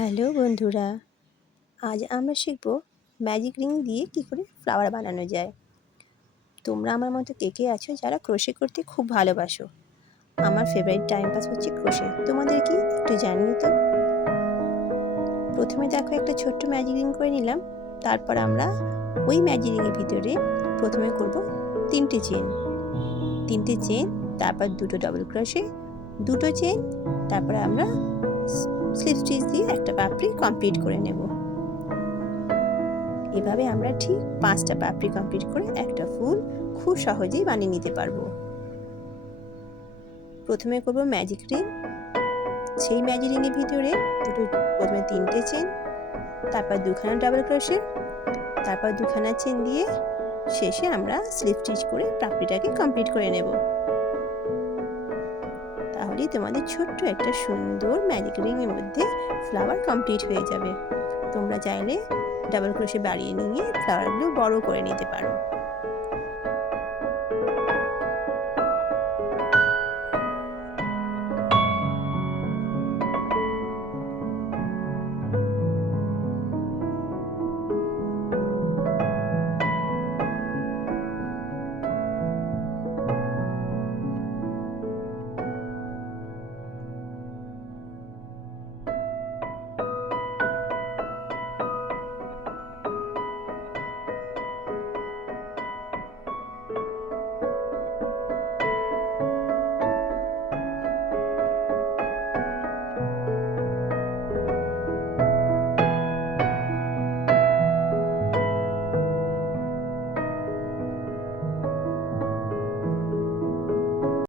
Hello বন্ধুরা, আজ আমরা শিখব ম্যাজিক রিং দিয়ে কী করে ফ্লাওয়ার বানানো যায়। তোমরা আমার মতো কে কে আছো যারা ক্রোশে করতে খুব ভালোবাসো? আমার ফেভারিট টাইম পাস হচ্ছে ক্রোশে। তোমাদের কি একটু জানিয়ে তো। প্রথমে দেখো একটা ছোট্ট ম্যাজিক রিং করে নিলাম। তারপর আমরা ওই ম্যাজিক রিংয়ের ভিতরে প্রথমে করব তিনটে চেন, তারপর দুটো ডাবল ক্রোশে, দুটো চেন, তারপর আমরা স্লিপ স্টিচ দিয়ে একটা পাপড়ি কমপ্লিট করে নেব। এভাবে আমরা ঠিক 5টা পাপড়ি কমপ্লিট করে একটা ফুল খুব সহজেই বানিয়ে নিতে পারবো। প্রথমে করব ম্যাজিক রিং। সেই ম্যাজিক রিংয়ের ভিতরে প্রথমে 3টে চেন, তারপর দুখানা ডাবল ক্রোশে, তারপর দুখানা চেন দিয়ে শেষে আমরা স্লিপ স্টিচ করে পাপড়িটাকে কমপ্লিট করে নেব। তাহলেই তোমাদের ছোট্ট একটা সুন্দর ম্যাজিক রিংয়ের মধ্যে ফ্লাওয়ার কমপ্লিট হয়ে যাবে। তোমরা চাইলে ডাবল ক্রোশে বাড়িয়ে নিয়ে ফ্লাওয়ারগুলো বড় করে নিতে পারো।